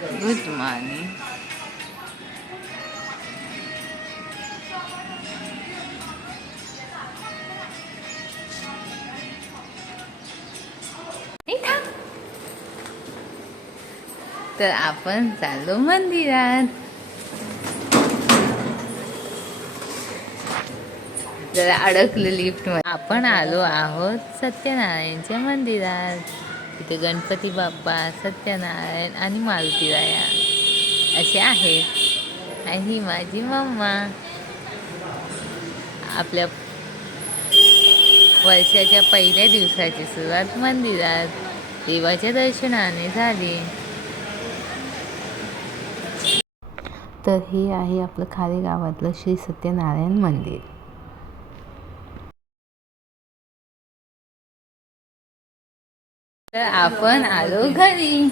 Good morning. तर आपण चाललो मंदिरात. जरा अडकलं लिफ्ट मध्ये. आपण आलो आहोत सत्यनारायणच्या मंदिरात. तिथे गणपती बाप्पा, सत्यनारायण आणि मारुतीराया असे आहेत. आणि ही माझी मम्मा. आपल्या वर्षाच्या पहिल्या दिवसाची सुरुवात मंदिरात देवाच्या दर्शनाने झाली. तर हे आहे आपलं खारे गावातलं श्री सत्यनारायण मंदिर. तर आपण आलो घरी.